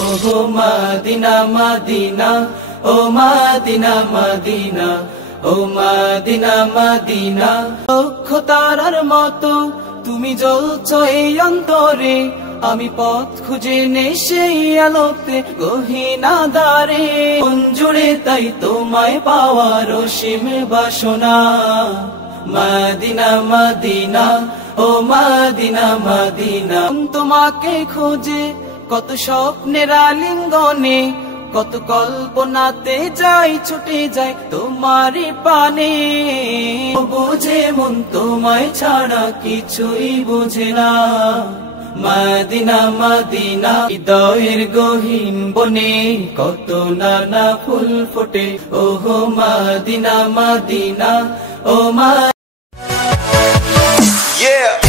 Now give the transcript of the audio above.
ওহো Medina Medina oh Medina Medina oh Medina Medina লক্ষ তারার মতো তুমি জ্বলছো এই অন্তরে আমি পথ খুঁজে নেই সেই আলোতে গহীনা দ্বারে মন জুড়ে তাই তোমায় পাওয়ার অসীম বাসনা Medina Medina oh Medina Medina তোমাকে খোঁজে কত স্বপ্নের আলিঙ্গনে কত কল্পনাতে যাই ছুটে যায় তোমারই পানে বোঝে মন তোমায় ছাড়া কিছুই বোঝে না মদিনা মদিনা হৃদয়ের গহীন বনে কত নানা ফুল ফোটে ওহো মদিনা মদিনা ও মা Yeah